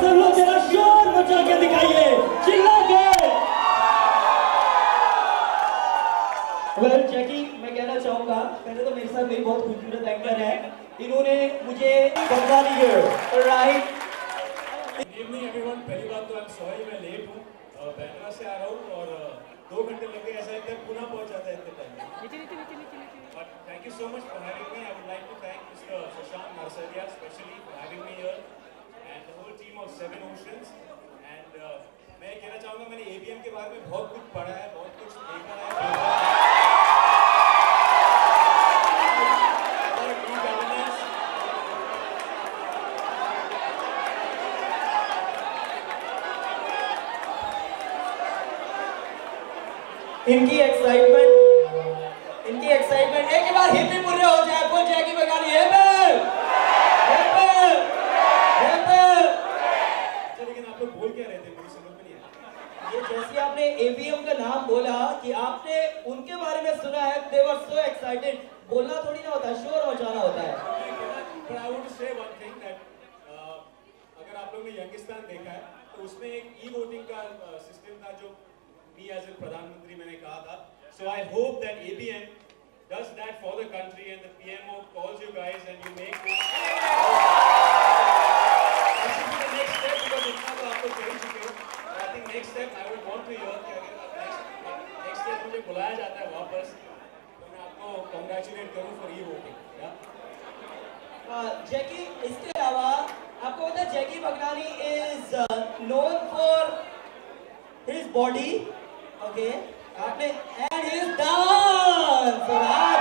सब लोग जरा शोर मचा के दिखाइए, चिल्ला के। वेल जैकी, मैं कहना चाहूंगा, पहले तो मेरे साथ मेरी बहुत खूबसूरत एंकर है, इन्होंने मुझे बता दी है। Right, good evening everyone. पहली बात तो आई एम सॉरी मैं लेट हूँ, बैंड्रा से आ रहा हूँ और 2 घंटे लग गए, ऐसा लगता है पुणे पहुँच जाता है इतने time. But thank you so much for having me. I would like to thank mister Shashank Narsaria specially for having me here and the whole team of 7 oceans. एंड मैं कहना चाहूँगा, मैंने ABM के बारे में बहुत कुछ पढ़ा है, बहुत कुछ देखा है। इनकी एक्साइटमेंट एक बार हिप हिप पूरे हो जाए, बोल जैकी बगानी हिप हिप हिप। लेकिन आप लोग बोल क्या रहे थे, मुझे समझ में नहीं आया। ये जैसे आपने ABM का नाम बोला कि आपने उनके बारे में सुना है, they were so excited। बोलना थोड़ी ना होता है, शोर मचाना होता है। But I would say one thing that अगर आप लोगों ने यंगिस्तान देखा है तो उसमें एक e-voting का सिस्टम था जो me as a प्रधानमंत्री मैंने कहा था। So I hope that ABM does that for the country and the PMO calls you guys and you make this the next step, because इतना तो आप लोग कर ही चुके हो। I think next step I would want to hear कि अगर next step मुझे बुलाया जाता है वापस तो मैं आपको congratulate करूँ for e-voting। जैकी, इसके अलावा आपको पता है जैकी Bhagnani is known for his body, okay, आपने and his dance। और आज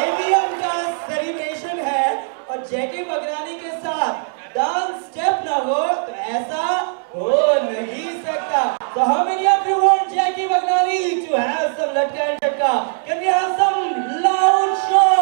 ABM का सेलिब्रेशन है और जैकी बगनानी के साथ डांस स्टेप ना हो तो ऐसा हो नहीं सकता। So how many of you want Jackie Bagnani to have some latka and chakka? Can we have some loud show?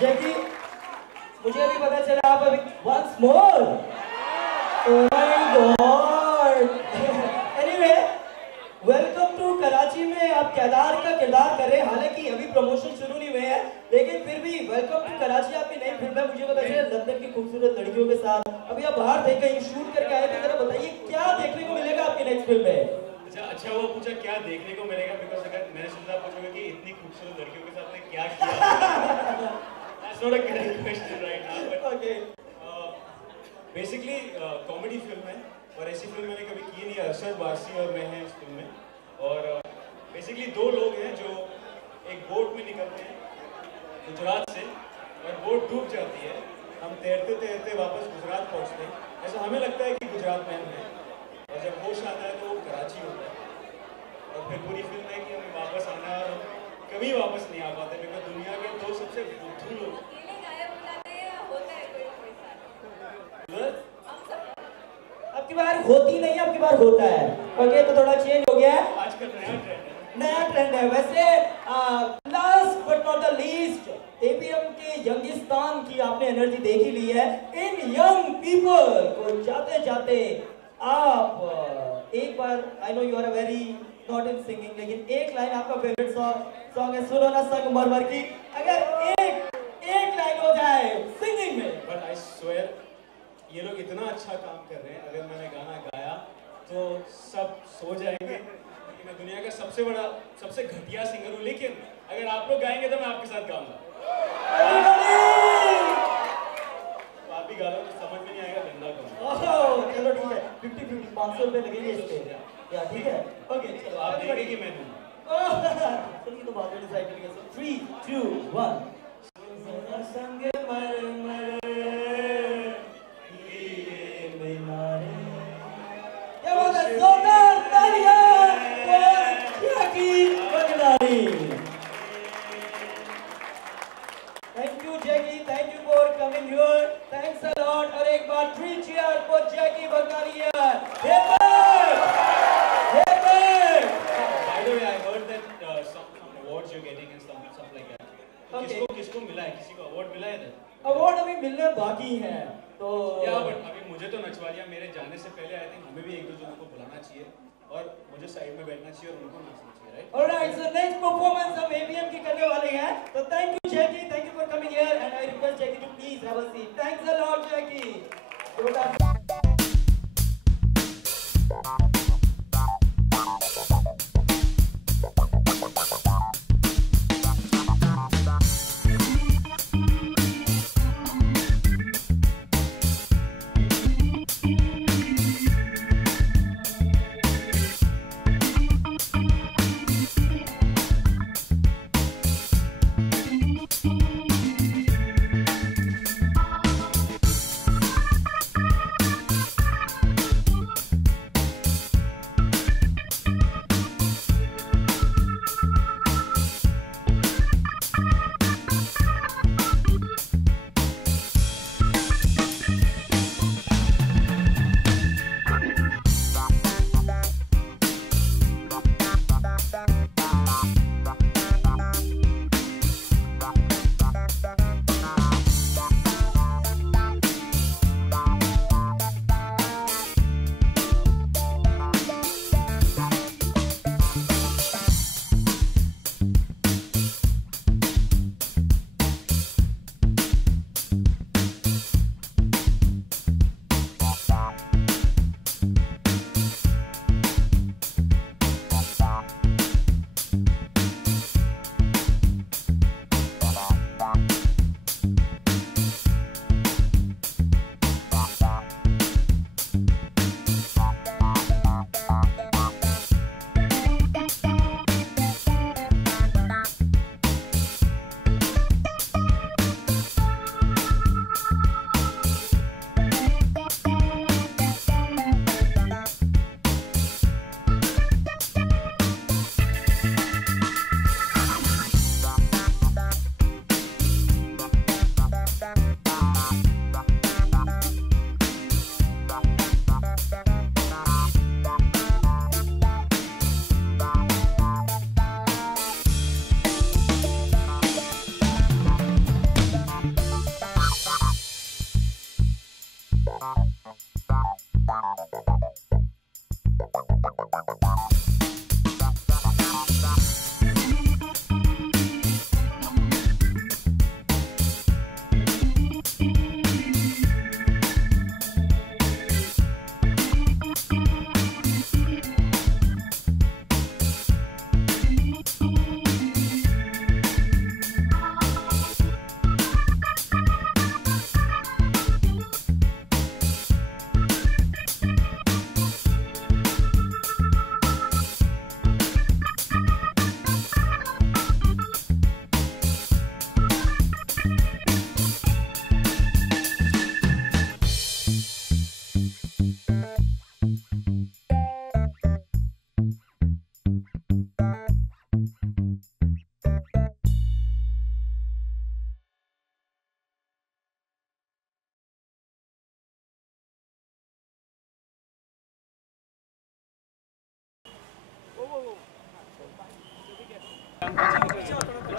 जैकी, मुझे अभी पता चला आप अभी once more, oh my God। Anyway, welcome to Karachi में आप केदार का किरदार कर रहे हैं। हालांकि अभी प्रमोशन शुरू नहीं हुए हैं, लेकिन फिर भी वेलकम टू कराची आपकी नई फिल्म है। मुझे पता चला लंदन की खूबसूरत लड़कियों के साथ अभी आप बाहर थे, कहीं शूट करके आए थे। जरा बताइए क्या देखने को मिलेगा आपकी नेक्स्ट फिल्म में? अच्छा वो पूछा क्या देखने को मिलेगा, बिकॉज़ अगर मैंने सोचा पूछोगे कि इतनी खूबसूरत लड़कियों के साथ मैं क्या किया। That's not a correct question right now, but okay. Basically comedy film है और ऐसी फिल्म मैंने कभी की नहीं। अरशद वारसी और मैं हैं इस फिल्म में। और बेसिकली 2 लोग हैं जो एक बोट में निकलते हैं गुजरात से और बोट डूब जाती है। हम तैरते तैरते वापस गुजरात पहुंचते हैं। ऐसा हमें लगता है कि गुजरात में हम हैं और जब होश आता है तो वो कराची होता है। और फिर पूरी फिल्म है कि हमें वापस आना है और हम कभी वापस नहीं आ पाते, बिकॉज दुनिया के 2 सबसे बुद्धू लोग आपकी बार होती नहीं, आपकी बार होता है। ओके, तो थोड़ा चेंज हो गया है, आजकल नया ट्रेंड है। वैसे last but not the least, ABM के यंगिस्तान की आपने एनर्जी देख ही ली है। इन यंग पीपल को जाते जाते आप एक बार, I know you are a very not in singing, लेकिन एक लाइन आपका फेवरेट सॉन्ग है, सुनो ना संग मरमर की, अगर एक लाइन हो जाए सिंगिंग में स्वेयर ये लोग इतना अच्छा काम कर रहे हैं, अगर मैंने गाना गाया तो सब सो जाएंगे क्योंकि मैं दुनिया का सबसे घटिया सिंगर हूँ, लेकिन अगर आप लोग गाएंगे तो मैं आपके साथ गाऊंगा। आप भी गा लो तो समझ में नहीं आएगा, गंदा गाऊंगा। चलो ठीक है, 50-50 500 रुपए लगेंगे इस पे, या ठीक है? ओके चलो आप देंगे कि मैं दूंगा? चलिए तो बाद में डिसाइड करेंगे। 3, 2, 1 संग मर मर क्या बात है, जोरदार तालियां और Jackky Bhagnani. Thank you Jackie, thank you for coming here, thanks a lot. और एक बार 3 cheers फॉर जैकी बगनानी यार। किसको मिला है, किसी को अवार्ड मिला है? अवार्ड अभी मिलने बाकी है तो क्या, बट अभी मुझे तो नचवा लिया। मेरे जाने से पहले आई थिंक हमें भी एक दो जनों को बुलाना चाहिए और मुझे साइड में बैठना चाहिए और उनको नाचना चाहिए, right? Alright, so next performance हम एबीएम की करने वाले हैं। तो thank you Jackie, thank you for coming here and I request Jackie to please have a seat. Thanks a lot Jackie.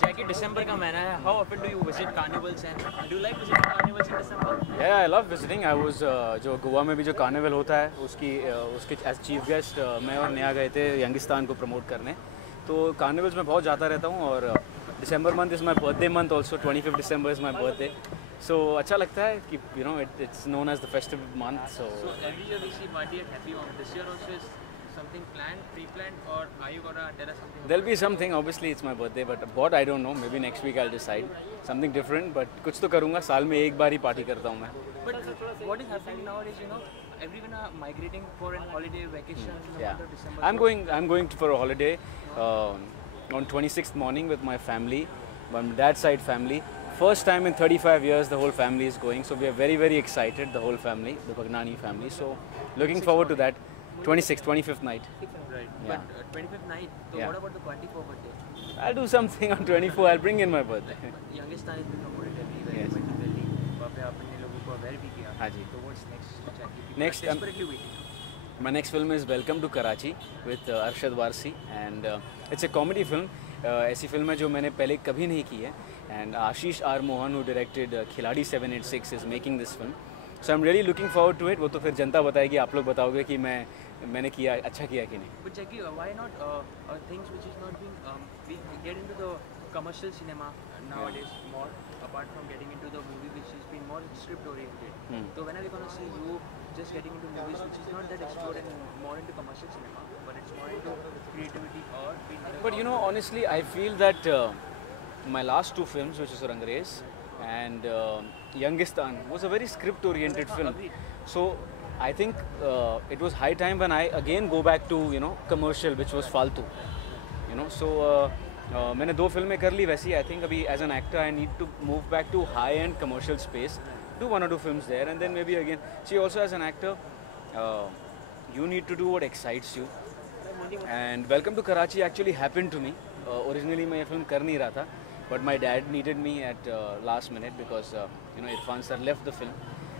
Jackie, December का महीना है. How often do you visit carnivals and do you like visiting carnivals in December? Yeah, I love visiting. I was जो गोवा में भी जो carnival होता है उसके एज चीफ गेस्ट मैं और नेहा गए थे यंगिस्तान को प्रमोट करने. तो कार्निवल्स में बहुत जाता रहता हूँ और December month is my birthday month also. 25th December is my birthday. So अच्छा लगता है कि it's known as the festive month. So every year we see party at Happy Home. This year also is something planned, pre-planned, or are you gonna tell us something? There'll be something. Obviously, it's my birthday, but what I don't know. Maybe next week I'll decide something different. But कुछ तो करूँगा. साल में एक बार ही party करता हूँ मैं. But what is happening nowadays, everyone are migrating for a holiday vacation in the Yeah, month of December. I'm going for a holiday on 26th morning with my family, my dad's side family. First time in 35 years the whole family is going, so we are very very excited, the whole family, the Bhagnani family. So looking forward to that. 26th, 25th night. Right. Yeah. But 25th night. So Yeah. what about the 24th birthday? I'll do something on 24. I'll bring in my birthday. Youngest is been promoted everywhere. Yes. Went to Delhi. वहाँ पे आपने लोगों को aware भी किया. हाँ जी. So what's next? Jackie? Next, Desperately waiting. My next film is Welcome to Karachi with Arshad Warsi, and it's a comedy film. ऐसी film है जो मैंने पहले कभी नहीं की है, and Ashish R. Mohan, who directed Khiladi 786, is making this film. So I'm really looking forward to it. वो तो फिर जनता बताएगी, आप लोग बताओगे कि मैंने किया अच्छा किया कि नहीं. But Jackie, why not things which is not being we get into the commercial cinema nowadays more, apart from getting into the movie which has been more script oriented. So when are we gonna see you just getting into movies which is not that explored and more into commercial cinema, but it's more into creativity or being other. But honestly, I feel that my last two films, which is Rangrez and Youngistan, was a very script-oriented film. So I think it was high time when I again go back to commercial, which was Faltu. So मैंने दो फिल्में कर ली वैसी. I think अभी as an actor I need to move back to high-end commercial space, do one or two films there, and then maybe again. See, also as an actor, you need to do what excites you. And Welcome to Karachi actually happened to me. Originally मैं ये film कर नहीं रहा था, but my dad needed me at last minute because Irfan sir left the film.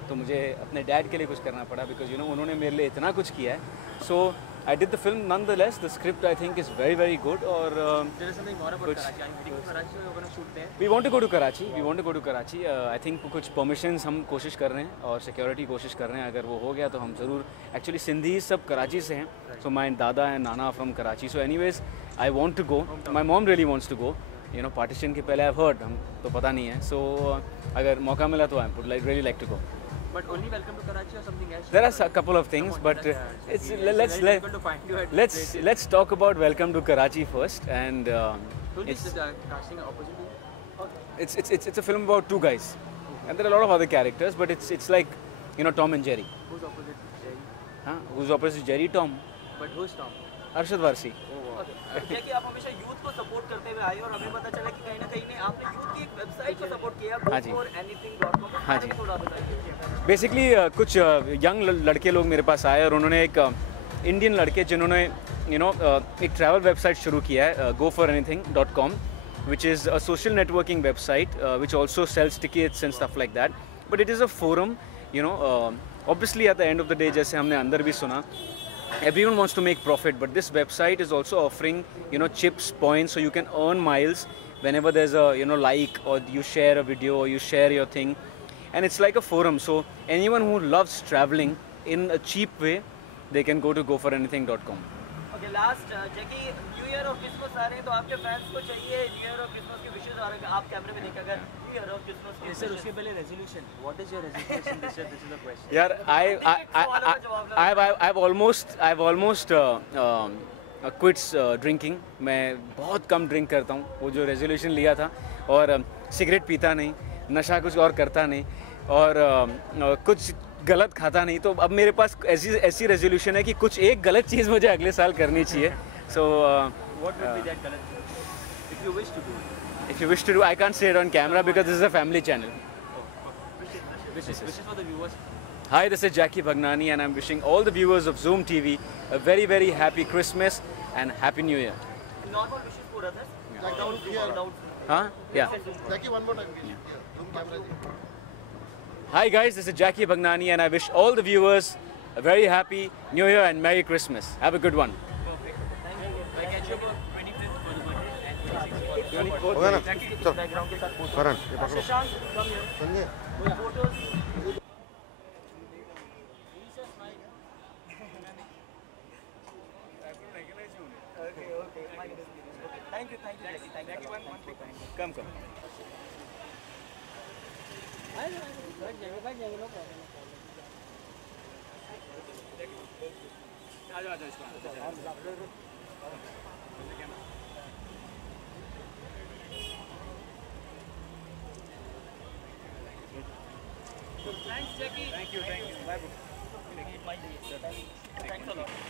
तो मुझे अपने dad के लिए कुछ करना पड़ा because उन्होंने मेरे लिए इतना कुछ किया है. So I did the film nonetheless. The script I think is very very good. और There is something more about Karachi. I'm heading to Karachi. We're gonna shoot there. we want to go to Karachi. We want to go to Karachi. I think कुछ permissions हम कोशिश कर रहे हैं और security कोशिश कर रहे हैं. अगर वो हो गया तो हम ज़रूर. Actually सिंधी सब कराची से हैं. So my dada and nana are from Karachi. So anyways, I want to go. My mom really wants to go. Partition के पहले I've heard. हम तो पता नहीं है. So अगर मौका मिला तो I would really like to go. But only Welcome to Karachi or something else? There are a couple of things, but it's let's talk about Welcome to Karachi first. And It's casting opposite you? it's a film about two guys, and there are a lot of other characters, but it's like Tom and Jerry. Who's opposite Jerry? Huh? Who's opposite Jerry? Tom. But who's Tom? Arshad Warsi. कि आप हमेशा youth को support करते हुए आए और हमें पता चला कि कहीं ना कहीं ने आपने यूथ की एक वेबसाइट को सपोर्ट किया हाँ जी. goforanything.com. हाँ जी. थोड़ा बताइए. बेसिकली कुछ यंग लड़के लोग मेरे पास आए और उन्होंने एक इंडियन लड़के जिन्होंने एक ट्रैवल वेबसाइट शुरू किया है goforanything.com, which is a social networking website which also sells tickets and stuff like that. But it is a forum, obviously at the end of the day, जैसे हमने अंदर भी सुना, everyone wants to make profit, but this website is also offering chips, points, so you can earn miles whenever there's a like, or you share a video, or you share your thing, and it's like a forum. So anyone who loves traveling in a cheap way, they can go to goforanything.com. Okay, last Jackie new year और Christmas आ रहे हैं तो आपके fans को चाहिए new year और Christmas के विशेष आ रहे हैं. आप कैमरे में देखिए अगर न्यू ईयर और क्रिसमस के Sir, उसके पहले resolution. What is your resolution this year? This is the question. Yeah, I've almost quits drinking. मैं बहुत कम ड्रिंक करता हूँ. वो जो रेजोल्यूशन लिया था, और सिगरेट पीता नहीं, नशा कुछ और करता नहीं, और कुछ गलत खाता नहीं. तो अब मेरे पास ऐसी रेजोल्यूशन है कि कुछ एक गलत चीज़ मुझे अगले साल करनी चाहिए. So What would be that galat thing? If you wish to do it. if you wish to do, I can't say it on camera because this is a family channel. Wishes for the viewers. Hi, this is Jackie Bhagnani, and I'm wishing all the viewers of Zoom TV a very very happy Christmas and happy New Year. Normal विशेष पूरा था. Huh? Yeah. Jackie, one more time. Here, zoom camera. Hi guys, this is Jackie Bhagnani, and I wish all the viewers a very happy New Year and Merry Christmas. Have a good one. Perfect. Thank you. I catch you about 25th for the birthday and 26th for the हो गया ना? चल, background के साथ photo. Karan, ये पकड़ो. Shashank come here. Sanjay, photos. Thank you, Jackie. Thank you. Come. आ जाओ इसको Thanks, Jackie. Thank you bye Thanks a lot.